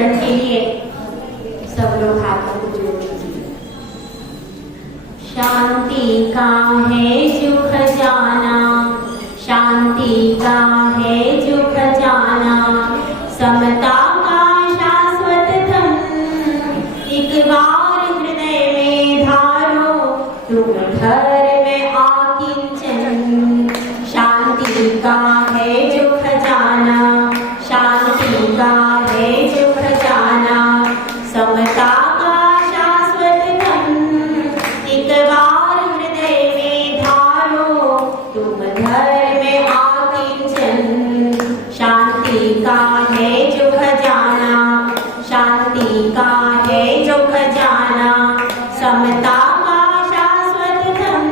उच्चारण के लिए सब लोग हाथों को जोड़ लीजिए। शांति का है जो खजाना, शांति का है जो खजाना, समता का शाश्वत धन, एक बार हृदय में धारो तुम घर में आकिंचन। शांति का है जो खजाना, शांति का है जो खजाना, समता का शाश्वत धन, एक बार हृदय में धारो तुम घर में आकिंचन। शांति का है जो खजाना, शांति का है जो खजाना, समता का शाश्वत धन,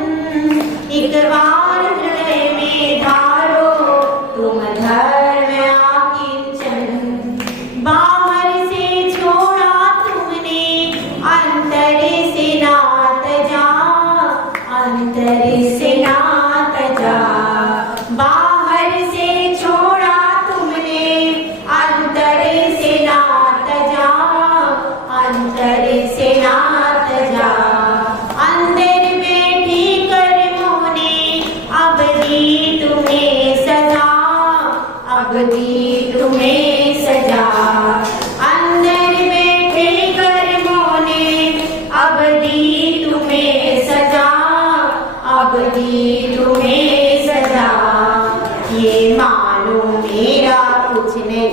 एक बार हृदय में धारो तुम घर में आकिंचन। बाहर से छोड़ा तुमने, अंतर से नात जा, अंतर से नात जा। बाहर से छोड़ा तुमने, अंतर से नात जा, अंतर से नात जा। अंदर बैठी कर्मों ने अब दी तुम्हें सजा, अब दी तुम्हें सजा। अंदर बैठे कर्मों ने अब दी तुम्हें सजा, अब दी तुम्हें सजा। ये मानो मेरा कुछ नहीं,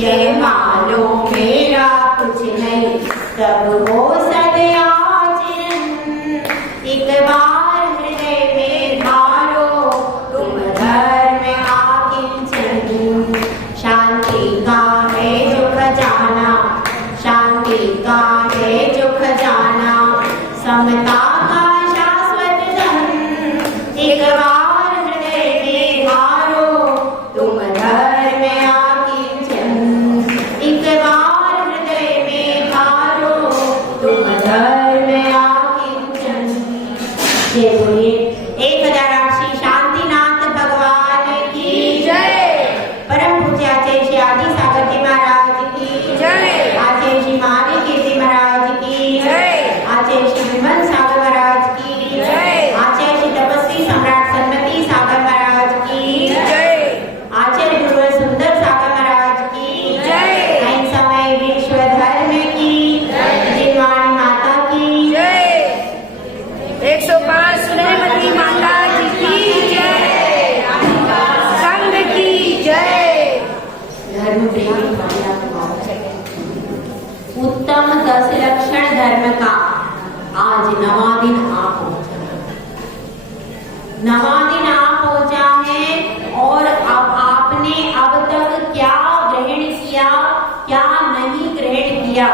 ये मानो मेरा कुछ नहीं, तब हो सदयाचरण। एक बार हृदय में धारो तुम घर में आकिंचन। शांति का है जो खजाना, शांति का है जो खजाना, समता का शाश्वत धन, एक बार हृदय में धारो तुम घर में आकिंचन। एक बार हृदय में धारो तुम घर में आकिंचन। जय बोलिए 1008 श्री शांतिनाथ भगवान की जय। परम पूज्य आचार्य श्री आदि सागर जी महाराज की जय। आचार्य श्री महावीर कीर्ति महाराज की जय। आचार्य श्री विमल सागर महाराज की जय। आचार्य श्री तपस्वी सम्राट सन्मति सागर महाराज की जय। आचार्य गुरुवर सुंदर सागर महाराज की जय। समय विश्व धर्म की जय। जिनवाणी माता की जय। 105 सुनहमती माता जी की जय। संघ की जय। धर्म प्रेमी उत्तम 10 लक्षण धर्म का आज नवा दिन आ पहुंचा। नवा दिन आ पहुंचा है और अब आपने अब तक क्या ग्रहण किया, क्या नहीं ग्रहण किया,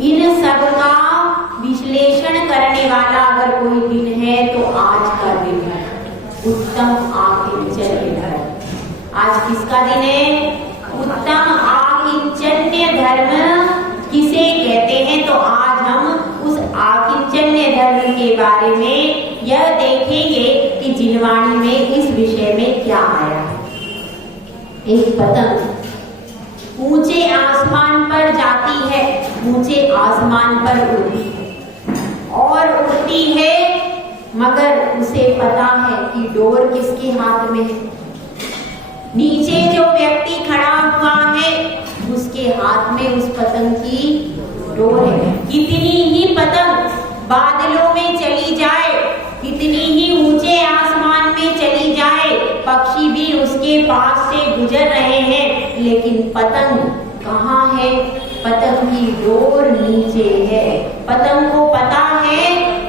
इन सब का विश्लेषण करने वाला अगर कोई दिन है तो आज का दिन है। उत्तम आकिंचन्य धर्म। आज किसका दिन है? उत्तम आकिंचन्य धर्म किसे कहते हैं? तो आज हम उस आकिंचन्य धर्म के बारे में यह देखेंगे कि जिनवाणी में इस विषय में क्या आया है। एक पतंग ऊंचे आसमान पर जाती है, ऊंचे आसमान पर उड़ती है और उड़ती है, मगर उसे पता है कि डोर किसके हाथ में है। नीचे जो व्यक्ति खड़ा हुआ है उसके हाथ में उस पतंग की डोर है। कितनी ही पतंग बादलों में चली जाए, कितनी ही ऊंचे आसमान में चली जाए, पक्षी भी उसके पास से गुजर रहे हैं, लेकिन पतंग कहाँ है? पतंग की डोर नीचे है। पतंग को पता है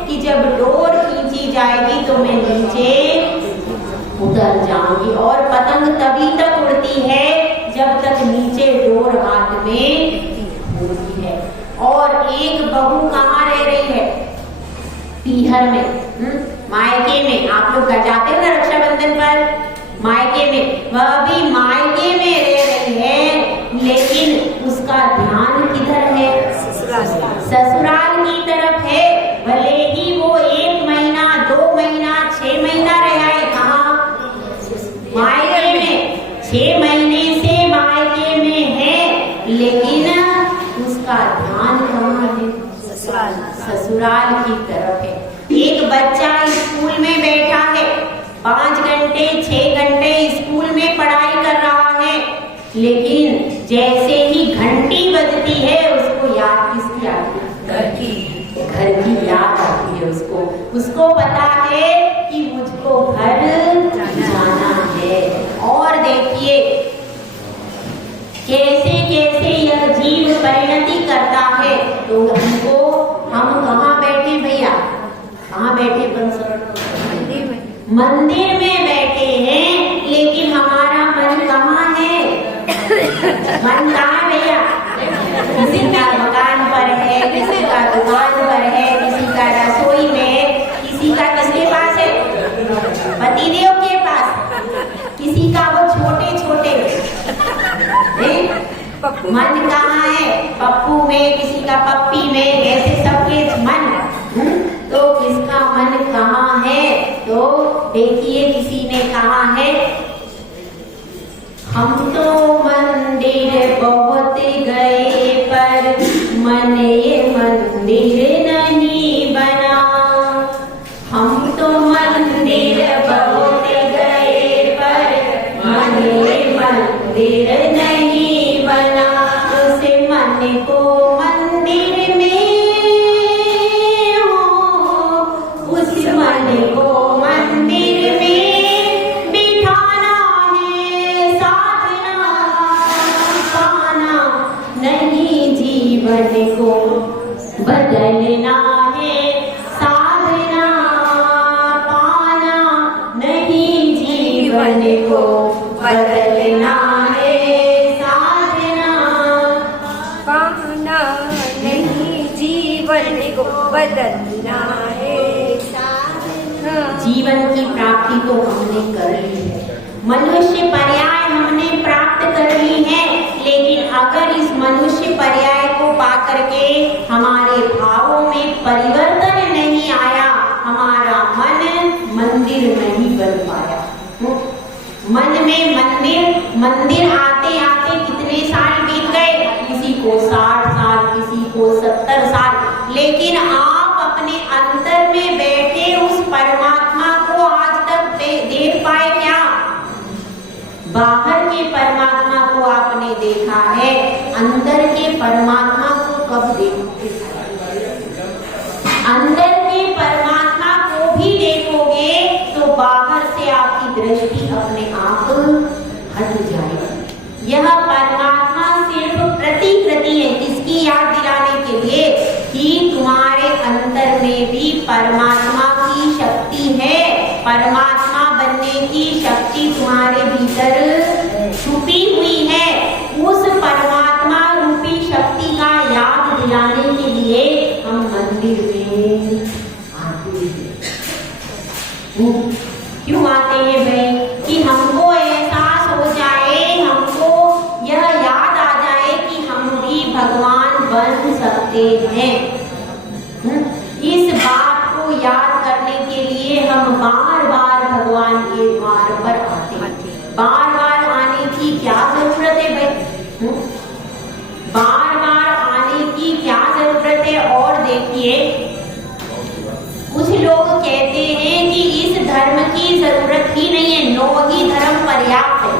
कि जब डोर खींची जाएगी तो मैं नीचे उतर जाऊंगी, और पतंग तभी तक उड़ती है जब तक नीचे डोर हाथ में होती है। और एक बहू कहाँ रह रही है? पीहर में, मायके में। आप लोग जाते हो ना रक्षाबंधन पर मायके में, वह भी मायके में रह रही है, लेकिन उसका ध्यान किधर है? ससुराल की तरफ है। भले ही वो 1 महीना 2 महीना 6 महीना रह आए, कहाँ? मायके में। 6 महीने से मायके में है, लेकिन ससुराल की तरफ है। एक बच्चा स्कूल में बैठा है, 5 घंटे 6 घंटे स्कूल में पढ़ाई कर रहा है, लेकिन जैसे ही घंटी बजती है उसको याद किसकी आती है? घर की याद आती है उसको। उसको पता है कि मुझको घर जाना है। और देखिए कैसे कैसे यह जीव परिणति करता है। तो हम कहाँ बैठे भैया? कहाँ बैठे? मंदिर में बैठे हैं, लेकिन हमारा मन कहाँ है? मन कहाँ भैया? किसी का मकान पर है, किसी का दुकान पर है, किसी का रसोई में, किसी का किसके पास है? पतिदेव के पास, किसी का वो छोटे छोटे मन कहाँ है? पप्पू में, किसी का पप्पी में, ऐसे सबके मन। तो किसका मन कहाँ है? तो देखिए किसी ने कहा है, हम तो मंदिर बहुत गए पर मन ये मंदिर नहीं बना। हम तो मंदिर बहुत गए पर मन ये मंदिर नहीं बना। उस मन को मंदिर में हो, उस मन को मंदिर में बिठाना है, साधना पाना नहीं, जीवन को बदलना है, साधना पाना नहीं, जीवन को बदलना है, साधना पाना नहीं, जीवन को बदलना है। जीवन की प्राप्ति तो हमने कर ली है, मनुष्य पर्याय हमने प्राप्त कर ली है, लेकिन अगर इस मनुष्य पर्याय को पाकर के हमारे भावों में परिवर्तन नहीं आया, हमारा मन मंदिर नहीं बन पाया। मन में मंदिर आते आते कितने साल बीत गए? किसी को 60 साल, किसी को 70 साल, लेकिन आप अपने अंतर में बैठे उस परमात्मा को आज तक देख पाए क्या? बाहर के परमात्मा को आपने देखा है, अंदर के परमात्मा को कब देखोगे? अंदर के परमात्मा को भी देखोगे तो बाहर से आपकी दृष्टि अपने आप हट जाएगी। यह परमात्मा सिर्फ प्रतिकृति है, किसकी याद दिलाने के लिए कि तुम्हारे अंतर में भी परमात्मा की शक्ति है, परमात्मा बनने की शक्ति तुम्हारे भीतर छुपी हुई है। उस परमात्मा रूपी शक्ति का याद दिलाने के लिए हम मंदिर में आते हैं। क्यों आते हैं भाई? कि हमको एहसास हो जाए, हमको यह याद आ जाए कि हम भी भगवान बन सकते हैं। इस बात को याद करने के लिए हम बार बार भगवान के द्वार पर आते हैं। बार बार आने की क्या जरूरत है भाई? बार बार आने की क्या जरूरत है? और देखिए कुछ लोग कहते हैं कि इस धर्म की जरूरत ही नहीं है, 9 ही धर्म पर्याप्त है,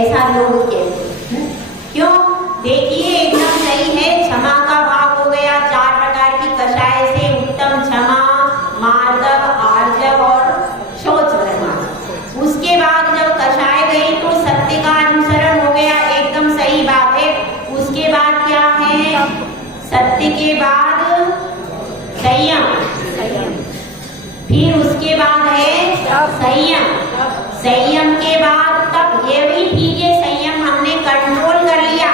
ऐसा लोग कहते हैं। क्यों? देखिए एकदम सही है, क्षमा का भाव हो गया, 4 प्रकार की कषाय से उत्तम क्षमा, मार्दव, आर्जव और शौच धर्म। उसके बाद जब कषाय गई तो सत्य का अनुसरण हो गया, एकदम सही बात है। उसके बाद क्या है? सत्य के बाद संयम, फिर उसके बाद है संयम, संयम के बाद तब ये भी ठीक है, संयम हमने कंट्रोल कर लिया,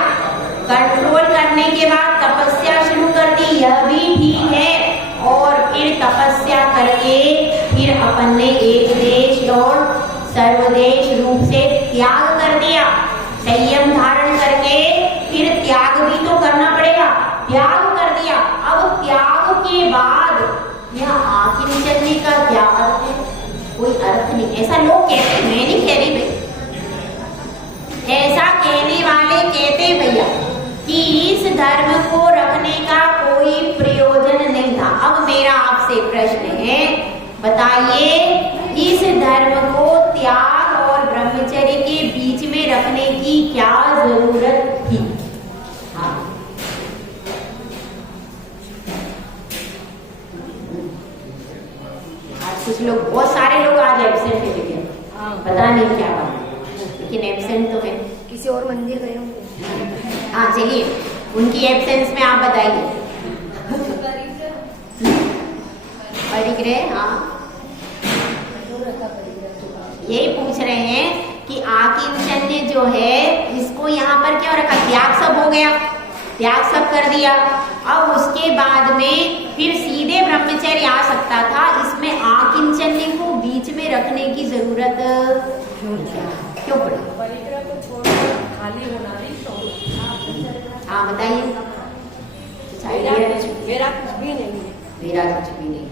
कंट्रोल करने के बाद तपस्या शुरू कर दी, यह भी ठीक है। और फिर तपस्या करके फिर अपन ने एक देश और सर्वदेश रूप से त्याग कर दिया। संयम धारण करके फिर त्याग भी तो करना पड़ेगा, त्याग कर दिया। अब त्याग के बाद यह आगे चलने का क्या अर्थ है? कोई अर्थ नहीं, ऐसा लोग कहते, मैं नहीं कह रही भाई, ऐसा कहने वाले कहते भैया कि इस धर्म को रखने का कोई प्रयोजन नहीं था। अब मेरा आपसे प्रश्न है, बताइए इस धर्म को त्याग और ब्रह्मचर्य के बीच में रखने की क्या जरूरत थी? हाँ। आज कुछ लोग, बहुत सारे लोग आज एब्सेंट है, लेकिन पता नहीं क्या बात, लेकिन एब्सेंट तो है। किसी और मंदिर गए होंगे। हाँ चलिए, उनकी एब्सेंस में आप बताइए। परिग्रह, हाँ यही पूछ रहे हैं कि आकिंचन्य जो है इसको यहाँ पर क्यों रखा? त्याग सब हो गया, त्याग सब कर दिया, अब उसके बाद में फिर सीधे ब्रह्मचर्य आ सकता था, इसमें आकिंचन्य को बीच में रखने की जरूरत क्यों पड़ी? खाली होना नहीं तो। हाँ बताइए। मेरा कुछ भी नहीं है। मेरा कुछ भी नहीं,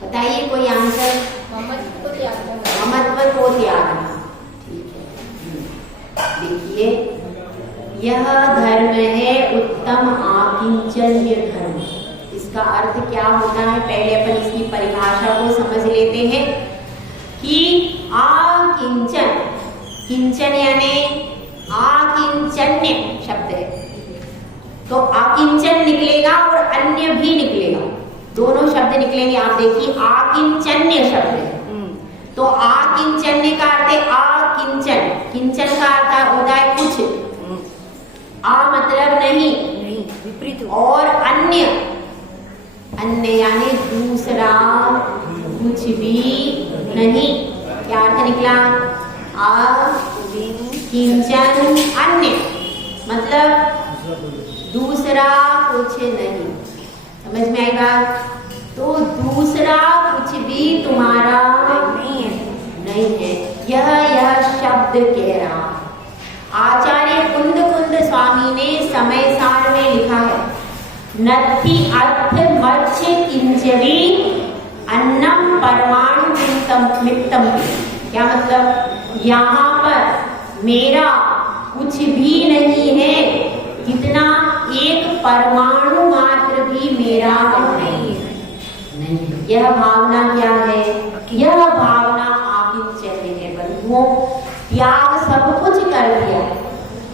बताइए कोई आंसर। ममत्व को त्याग करना। ठीक है, देखिए यह धर्म है उत्तम आकिंचन्य धर्म। इसका अर्थ क्या होता है, पहले अपन इसकी परिभाषा को समझ लेते हैं कि आकिंचन, किंचन यानी आकिंचन्य शब्द है, तो आकिंचन निकलेगा और अन्य भी निकलेगा, दोनों शब्द निकलेंगे। आप देखिए आकिंचन्य शब्द है, तो आकिंचन्य का अर्थ है आकिंचन, किंचन का अर्थ होता है कुछ, आ मतलब नहीं, विपरीत, और अन्य, अन्य यानी दूसरा कुछ भी नहीं। क्या अर्थ निकला? किंचन अन्य मतलब दूसरा कुछ नहीं। समझ में आई बात? तो दूसरा कुछ भी तुम्हारा नहीं है, यह शब्द कह रहा। आचार्य कुंद स्वामी ने समय सार में लिखा है, नत्थि अर्थ मत्स्य किंचवी अन्नम परमाणु मित्तम। क्या मतलब? यहाँ पर मेरा कुछ भी नहीं है, कितना? एक परमाणु मात्र भी मेरा नहीं है। यह भावना क्या है? यह भावना आकिंचन्य है बंधुओं। त्याग सब कुछ कर दिया,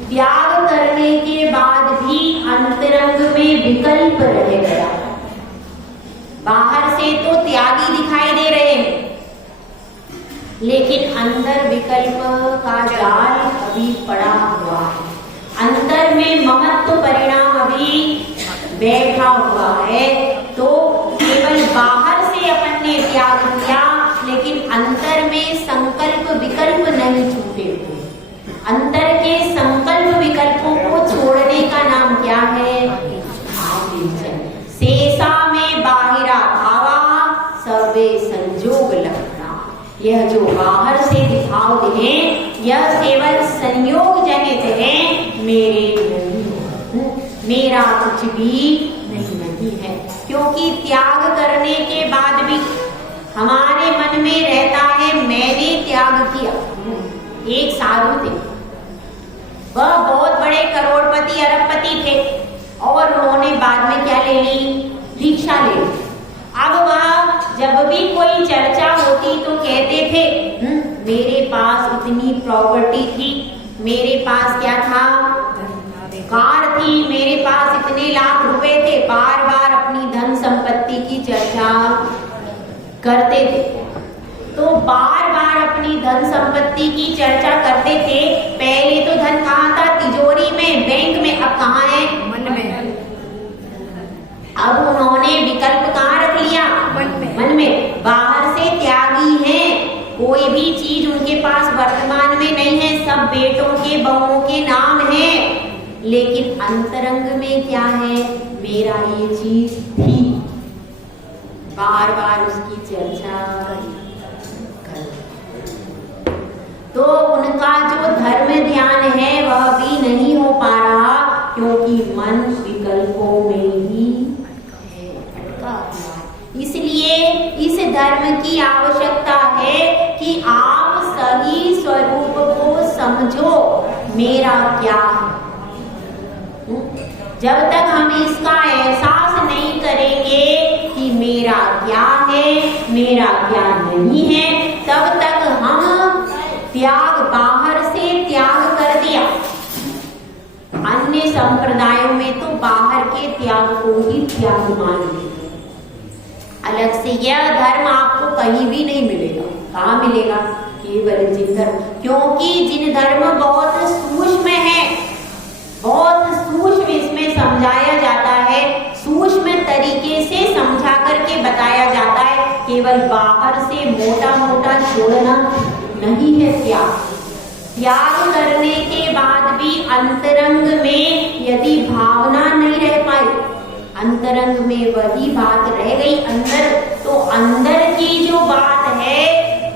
त्याग करने के बाद भी अंतरंग में विकल्प रह गया। बाहर से तो त्यागी दिखाई दे रहे हैं, लेकिन अंदर विकल्प का जाल अभी पड़ा हुआ है, अंदर में ममत्व परिणाम अभी बैठा हुआ है। तो केवल बाहर से अपन ने त्याग किया, लेकिन अंतर में संकल्प विकल्प नहीं छूटे हुए। अंतर के संकल्प विकल्पों को छोड़ने का नाम क्या है? शेषा में बाहिरा भावा सर्वे संयोग लक्षणा। यह जो बाहर से दिखाव दे, यह केवल संयोग जनित है, मेरे नहीं, मेरा कुछ भी नहीं है। क्योंकि त्याग करने के बाद भी हमारे मन में रहता है मैंने त्याग किया। एक साधु थे, वह बहुत बड़े करोड़पति अरबपति थे, और उन्होंने बाद में क्या ले ली? दीक्षा ले ली। अब वह जब भी कोई चर्चा होती तो कहते थे मेरे पास इतनी प्रॉपर्टी थी, मेरे पास क्या था? कार थी, मेरे पास इतने लाख रुपए थे। बार बार अपनी धन संपत्ति की चर्चा करते थे। तो बार बार अपनी धन संपत्ति की चर्चा करते थे। पहले तो धन कहाँ था? तिजोरी में, बैंक में। अब कहाँ है? मन में। अब उन्होंने विकल्प कहाँ रख लिया? मन में। बाहर से त्यागी हैं, कोई भी चीज उनके पास वर्तमान में नहीं है, सब बेटों के बहुओं के नाम है, लेकिन अंतरंग में क्या है? मेरा ये चीज थी। बार बार उसकी चर्चा कर। तो उनका जो धर्म ध्यान है वह भी नहीं हो पा रहा, क्योंकि मन विकल्पों में ही अटका हुआ। इसलिए इस धर्म की आवश्यकता है कि आप सही स्वरूप को समझो, मेरा क्या है। जब तक हम इसका एहसास नहीं करेंगे, क्या है मेरा क्या नहीं है, तब तक हम त्याग बाहर से त्याग कर दिया। अन्य संप्रदायों में तो बाहर के त्याग को ही त्याग मान लेते, अलग से यह धर्म आपको कहीं भी नहीं मिलेगा। कहाँ मिलेगा? केवल जिन धर्म, क्योंकि जिन धर्म बहुत सूक्ष्म है, बहुत सूक्ष्म इसमें समझाया जाता है, सूक्ष्म तरीके से समझा करके बताया जाता है। केवल बाहर से मोटा मोटा छोड़ना नहीं है त्याग। त्याग करने के बाद भी अंतरंग में यदि भावना नहीं रह पाई, अंतरंग में वही बात रह गई अंदर, तो अंदर की जो बात है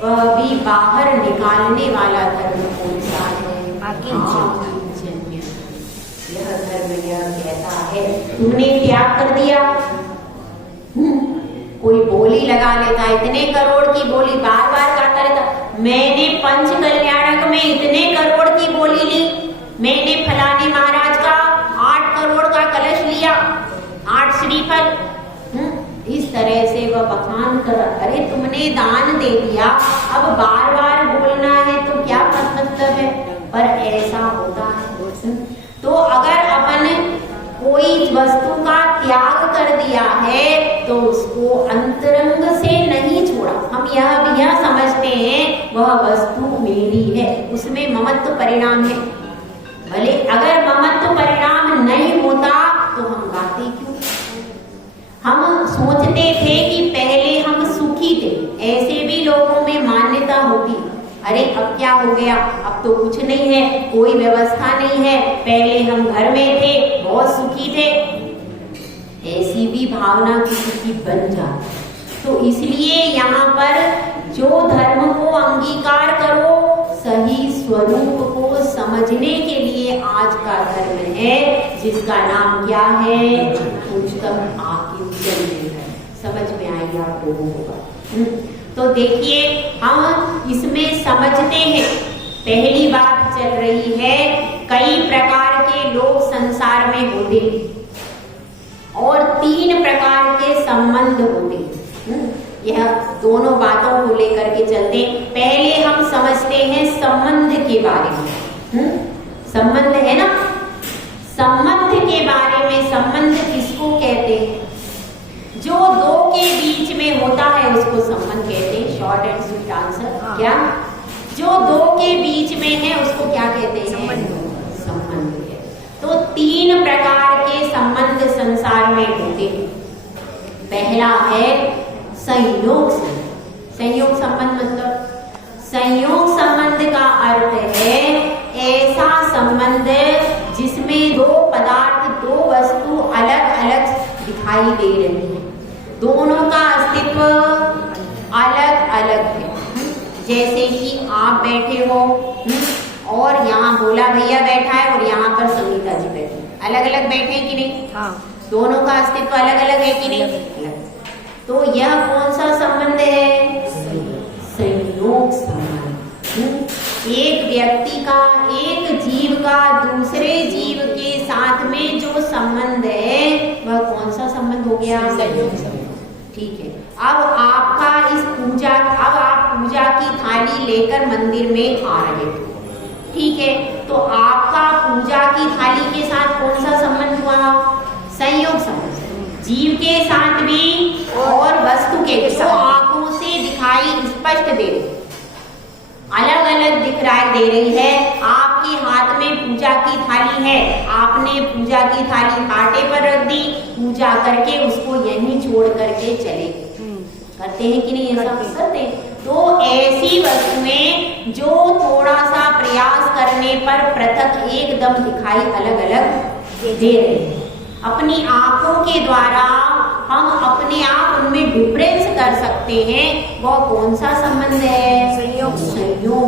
वह भी बाहर निकालने वाला धर्म कौन सा है? आकिंचन्य। यह धर्म यह कहता है तुमने त्याग कर दिया। कोई बोली लगा लेता, इतने करोड़ की बोली बार बार गाता रहता, मैंने पंच कल्याणक में इतने करोड़ की बोली ली, मैंने फलाने महाराज का 8 करोड़ का कलश लिया, 8 श्रीफल। इस तरह से वह बखान कर, अरे तुमने दान दे दिया, अब बार बार बोलना है तो क्या मतलब है? पर ऐसा होता है। तो अगर अपन कोई वस्तु का त्याग कर दिया है तो उसको अंतरंग से नहीं छोड़ा। हम यह समझते हैं वह वस्तु मेरी है, उसमें ममत्व परिणाम है। भले अगर ममत्व परिणाम नहीं होता तो हम गाते क्यों? हम सोचते थे कि पहले हम सुखी थे, ऐसे भी लोगों में मान्यता होती, अरे अब क्या हो गया, अब तो कुछ नहीं है, कोई व्यवस्था नहीं है, पहले हम घर में थे बहुत सुखी थे, ऐसी भी भावना किसी की बन जाती। तो इसलिए यहाँ पर जो धर्म को अंगीकार करो, सही स्वरूप को समझने के लिए आज का धर्म है, जिसका नाम क्या है? उच्चतम आकिंचन्य है। समझ में आई आप लोगों को? तो देखिए हम इसमें समझते हैं, पहली बात चल रही है कई प्रकार के लोग संसार में होते और 3 प्रकार के संबंध होते। यह दोनों बातों को लेकर के चलते। पहले हम समझते हैं संबंध के बारे में। संबंध है ना, संबंध के बारे में। संबंध किसको कहते हैं? जो दो के बीच में होता है उसको संबंध कहते हैं। शॉर्ट एंड स्वीट आंसर क्या? जो दो के बीच में है उसको क्या कहते हैं? संबंध है। तो 3 प्रकार के संबंध संसार में होते हैं। पहला है संयोग संबंध। संयोग संबंध मतलब, संयोग संबंध का अर्थ है ऐसा संबंध जिसमें 2 पदार्थ, 2 वस्तु अलग अलग दिखाई दे रही है, दोनों का अस्तित्व अलग अलग है। जैसे कि आप बैठे हो और यहाँ भोला भैया बैठा है और यहाँ पर संगीता जी बैठी है, अलग अलग बैठे हैं कि नहीं? हाँ। दोनों का अस्तित्व अलग अलग है कि नहीं? तो यह कौन सा संबंध है? संयोग संबंध। एक व्यक्ति का, एक जीव का दूसरे जीव के साथ में जो संबंध है वह कौन सा संबंध हो गया? संयोग संबंध। ठीक है। अब आपका इस पूजा, अब आप पूजा की थाली लेकर मंदिर में आ रहे थे, ठीक है, तो आपका पूजा की थाली के साथ कौन सा संबंध हुआ? संयोग संबंध। जीव के साथ भी और वस्तु के जो आंखों से दिखाई स्पष्ट दे रही, अलग अलग दिखाई दे रही है। आपके हाथ में पूजा की थाली है, आपने पूजा की थाली कांटे पर रख दी, पूजा करके उसको यहीं छोड़ करके चले। करते हैं कि नहीं? ऐसा करते हैं। तो ऐसी वस्तुएं जो थोड़ा सा प्रयास करने पर पृथक एकदम दिखाई अलग अलग दे रही है, अपनी आंखों के द्वारा हम अपने आप उनमें डिफरेंस कर सकते हैं। वह कौन सा संबंध है? संयोग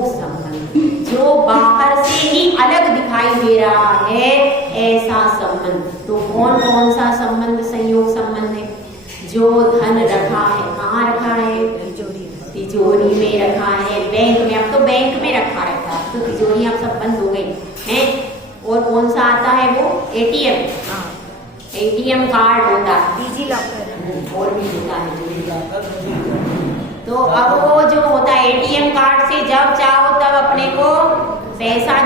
संबंध। जो बाहर से ही अलग दिखाई दे रहा है ऐसा संबंध। तो कौन कौन सा संबंध संयोग संबंध है? जो धन रखा है, कहाँ रखा है? तिजोरी में रखा है, बैंक में। अब तो बैंक में रखा रहता है, तो तिजोरी अब सब बंद हो गई हैं। और कौन सा आता है? वो एटीएम एटीएम कार्ड होता है, डिजी लॉकर। और भी होता है। तो अब वो जो होता है एटीएम कार्ड से जब चाहो तब अपने को पैसा